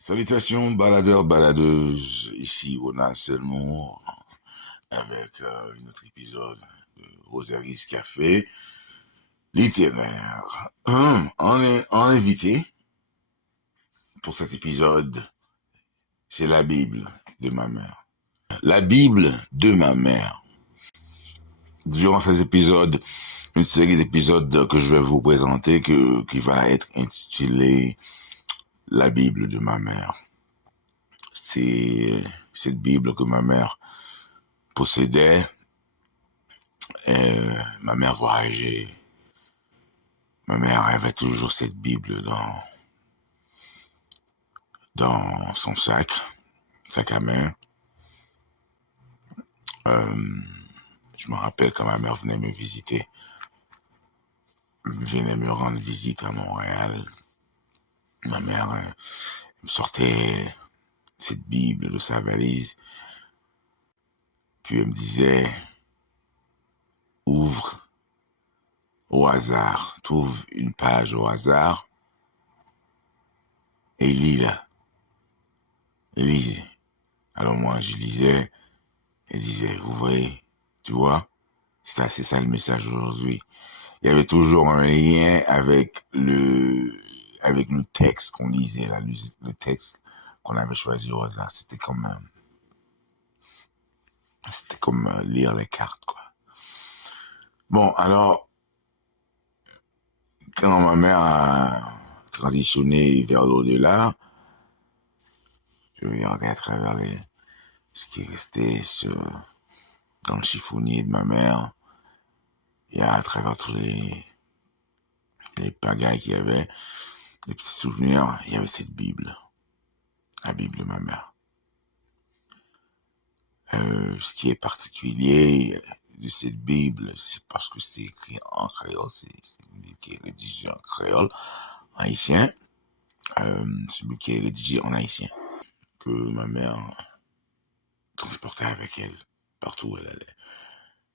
Salutations baladeurs, baladeuses, ici Ronald Selmour avec un autre épisode de Rosaries Café littéraire. On est en invité pour cet épisode, c'est la Bible de ma mère. La Bible de ma mère. Durant ces épisodes, une série d'épisodes que je vais vous présenter qui va être intitulée La Bible de ma mère. C'est cette Bible que ma mère possédait. Ma mère voyageait. Ma mère avait toujours cette Bible dans son sac à main. Je me rappelle quand ma mère venait me visiter, venait me rendre visite à Montréal. Ma mère me sortait cette Bible de sa valise, puis elle me disait, ouvre au hasard, trouve une page au hasard et lis-la. Lis. Alors moi, je lisais, elle disait, vous voyez, tu vois, c'est ça le message aujourd'hui. Il y avait toujours un lien avec le texte qu'on lisait, là, le texte qu'on avait choisi au hasard. C'était comme lire les cartes, quoi. Bon, alors, quand ma mère a transitionné vers l'au-delà, je regardais à travers ce qui restait dans le chiffonnier de ma mère, et à travers tous les pagailles qu'il y avait, les petits souvenirs, il y avait cette Bible, la Bible de ma mère. Ce qui est particulier de cette Bible, c'est parce que c'est écrit en créole, c'est une Bible qui est rédigée en créole, en haïtien, celui qui est rédigé en haïtien, que ma mère transportait avec elle, partout où elle allait.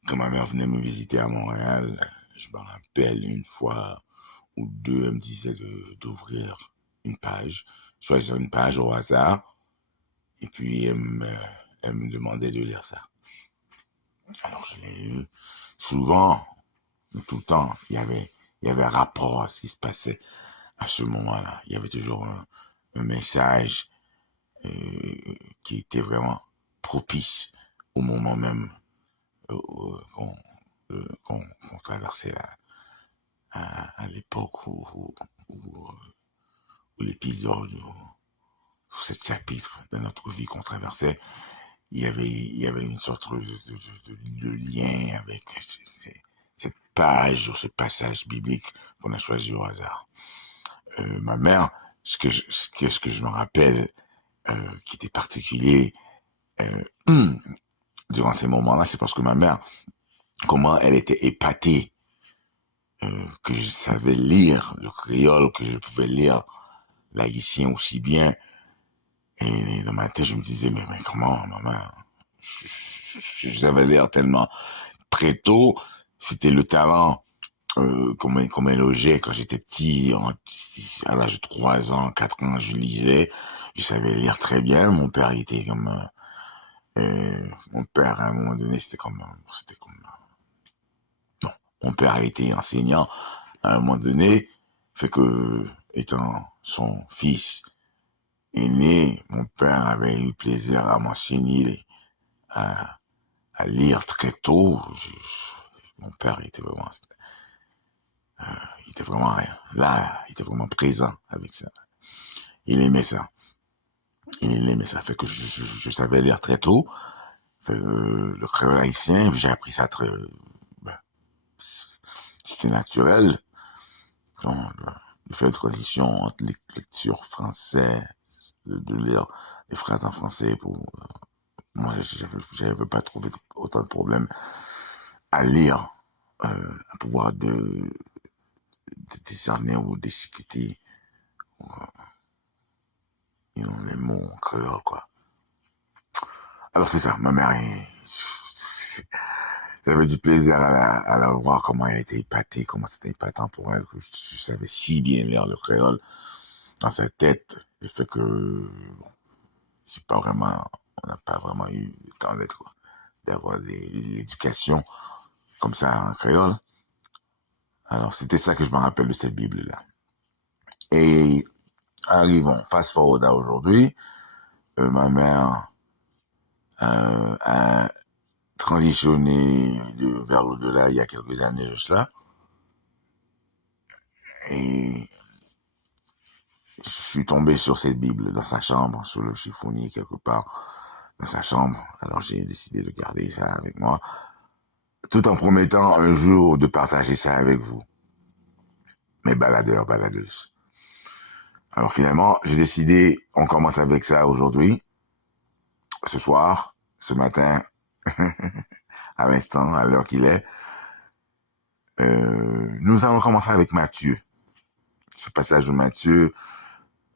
Quand ma mère venait me visiter à Montréal, je me rappelle une fois ou deux, elle me disait d'ouvrir une page, choisir une page au hasard, et puis elle me demandait de lire ça. Alors je l'ai lu. Souvent, tout le temps, il y avait rapport à ce qui se passait à ce moment-là. Il y avait toujours un message qui était vraiment propice au moment même qu'on traversait là, à l'époque où l'épisode, où ce chapitre de notre vie qu'on traversait, il y avait une sorte de lien avec cette page ou ce passage biblique qu'on a choisi au hasard. Ma mère, ce que je me rappelle qui était particulier euh, durant ces moments-là, c'est parce que ma mère, comment elle était épatée que je savais lire le créole, que je pouvais lire l'haïtien aussi bien. Et dans ma tête, je me disais, mais comment, maman, je savais lire tellement très tôt. C'était le talent qu'on m'élogeait quand j'étais petit, à l'âge de 3 ans, 4 ans, je lisais. Je savais lire très bien. Mon père était comme... mon père, à un moment donné, non, mon père a été enseignant à un moment donné, fait que, étant son fils aîné, mon père avait eu plaisir à m'enseigner à, à lire très tôt. Mon père il était vraiment là, il était vraiment présent avec ça. Il aimait ça. Il aimait ça. Fait que je savais lire très tôt. Fait que, le créole haïtien, j'ai appris ça ben, c'était naturel. Donc, de faire une transition entre les lectures françaises, de lire les phrases en français pour moi, j'avais pas trouvé autant de problèmes à lire, à pouvoir de discerner ou discuter les mots en créole, quoi. Alors c'est ça, ma mère, j'avais du plaisir à la voir, comment elle était épatée, comment c'était épatant pour elle, que je savais si bien lire le créole. dans sa tête, le fait que, bon, j'ai pas vraiment, on n'a pas vraiment eu le temps d'avoir l'éducation comme ça en créole. Alors, c'était ça que je me rappelle de cette Bible-là. Et arrivons, fast forward à aujourd'hui, ma mère a transitionné vers l'au-delà il y a quelques années de cela. Et je suis tombé sur cette Bible dans sa chambre, sur le chiffonnier quelque part dans sa chambre. Alors j'ai décidé de garder ça avec moi, tout en promettant un jour de partager ça avec vous, mes baladeurs, baladeuses. Alors finalement, j'ai décidé, on commence avec ça aujourd'hui, ce soir, ce matin, à l'instant, à l'heure qu'il est. Nous allons commencer avec Matthieu. Ce passage de Matthieu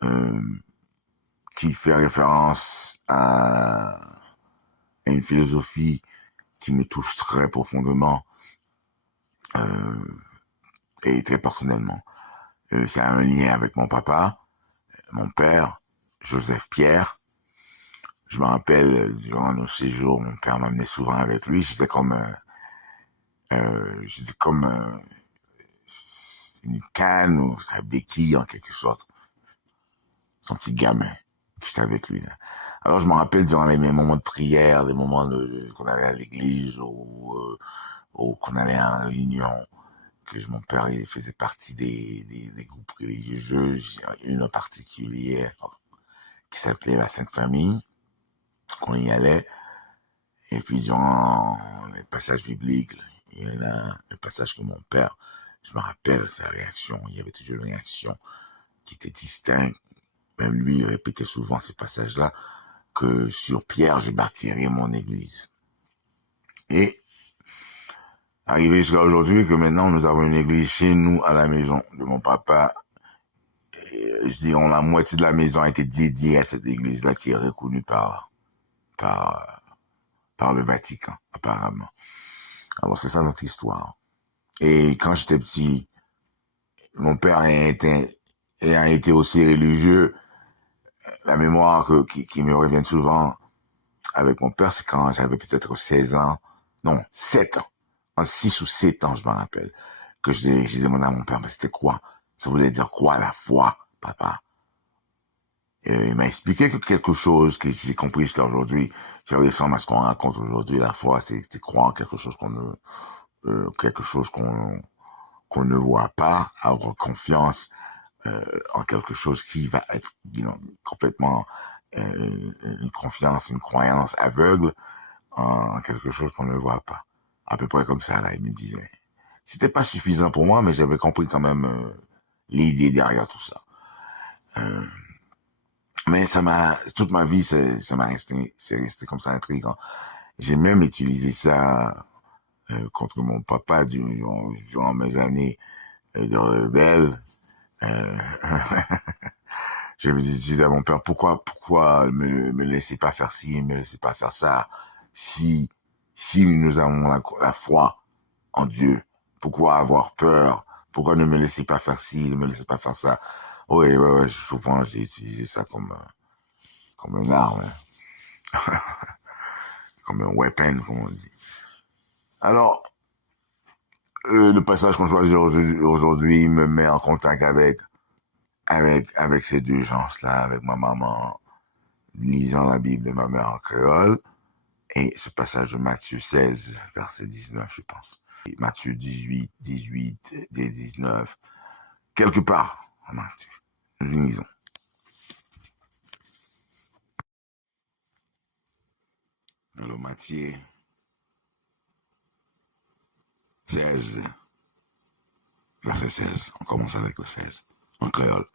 euh, qui fait référence à une philosophie qui me touche très profondément euh, et très personnellement. Ça a un lien avec mon papa, mon père, Joseph Pierre. Je me rappelle, durant nos séjours, mon père m'amenait souvent avec lui. J'étais comme une canne ou sa béquille en quelque sorte. Son petit gamin. J'étais avec lui. Là. Alors je me rappelle durant mes moments de prière, les moments qu'on allait à l'église ou qu'on allait en réunion, que mon père il faisait partie des groupes religieux, une en particulier qui s'appelait la Sainte Famille, qu'on y allait. Et puis durant les passages bibliques, il y en a un passage que mon père, je me rappelle sa réaction, il y avait toujours une réaction qui était distincte. Même lui, il répétait souvent ces passages-là, que sur Pierre, je bâtirai mon église. Et arrivé jusqu'à aujourd'hui, que maintenant nous avons une église chez nous, à la maison de mon papa. Et, je dis, la moitié de la maison a été dédiée à cette église-là qui est reconnue par, par le Vatican, apparemment. Alors c'est ça notre histoire. Et quand j'étais petit, mon père ayant été aussi religieux, la mémoire qui me revient souvent avec mon père, c'est quand j'avais peut-être 16 ans, non, 7 ans, en 6 ou 7 ans, je me rappelle, que j'ai demandé à mon père, mais c'était quoi? Ça voulait dire quoi la foi, papa? Et il m'a expliqué que quelque chose que j'ai compris jusqu'à aujourd'hui, qui ressemble à ce qu'on raconte aujourd'hui, la foi, c'est croire en quelque chose qu'on ne voit pas, avoir confiance en quelque chose qui va être complètement une confiance, une croyance aveugle en quelque chose qu'on ne voit pas. À peu près comme ça, là, il me disait. C'était pas suffisant pour moi, mais j'avais compris quand même l'idée derrière tout ça. Mais toute ma vie, c'est resté comme ça intriguant. J'ai même utilisé ça contre mon papa durant mes années de rebelle. Euh, je disais à mon père, pourquoi me laisser pas faire ci, me laisser pas faire ça, si nous avons la foi en Dieu, pourquoi avoir peur, pourquoi ne me laisser pas faire ci, ne me laisser pas faire ça. Ouais, souvent j'ai utilisé ça comme une arme, hein. Comme un weapon, comme on dit. Alors, le passage qu'on choisit aujourd'hui me met en contact avec ces deux gens-là, avec ma maman lisant la Bible de ma mère en créole, et ce passage de Matthieu 16, verset 19, je pense. Et Matthieu 18, 19, quelque part en Matthieu. Nous lisons. Dans le Matthieu 16, verset 16. On commence avec le 16, en créole.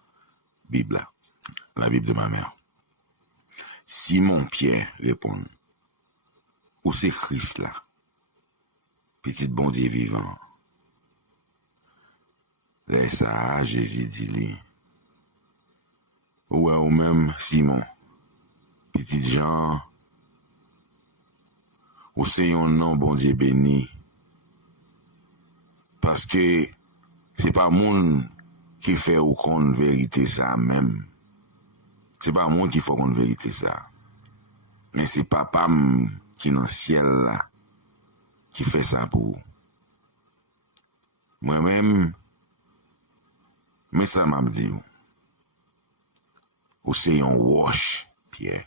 Bible, la Bible de ma mère. Simon Pierre répond, où c'est Christ là, petit bon Dieu vivant. Laisse ça, Jésus dit-lui. Ouais, ou même Simon, petit Jean, ou c'est un nom bon Dieu béni. Parce que c'est pas monde qui fait ou qu'on vérité ça même. C'est pas moi qui faut qu'on vérité ça. Mais c'est papa qui dans le ciel là, qui fait ça pour moi-même. Mais ça m'a dit, ou c'est un wash, Pierre.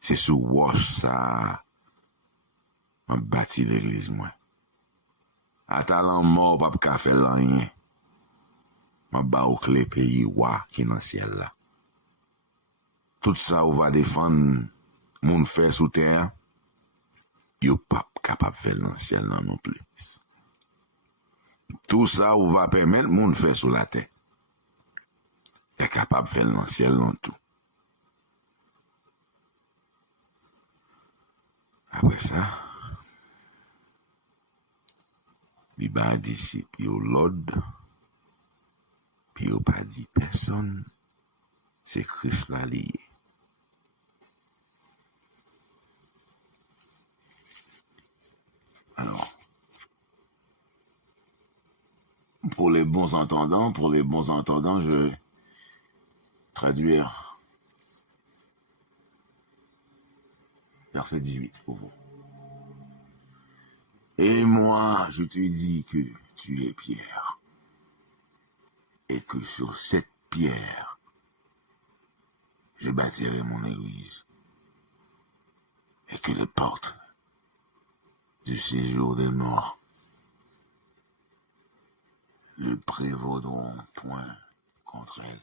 C'est sous wash ça m'a bâti l'église moi. À talent mort pas qu'à faire rien. M'a ba ou clé pays wa qui dans ciel là. Tout ça ou va défendre moun fait sous terre. Yo pas capable faire dans ciel là non plus. Tout ça ou va permettre moun fait sous la terre. Est capable de faire dans ciel non tout. Après ça, il va disciple yo l'ordre, puis yo pas dit personne, c'est Christ la lié. Alors, pour les bons entendants, je vais traduire verset 18 pour vous. Et moi, je te dis que tu es Pierre, et que sur cette pierre, je bâtirai mon église, et que les portes du séjour des morts ne prévaudront point contre elle.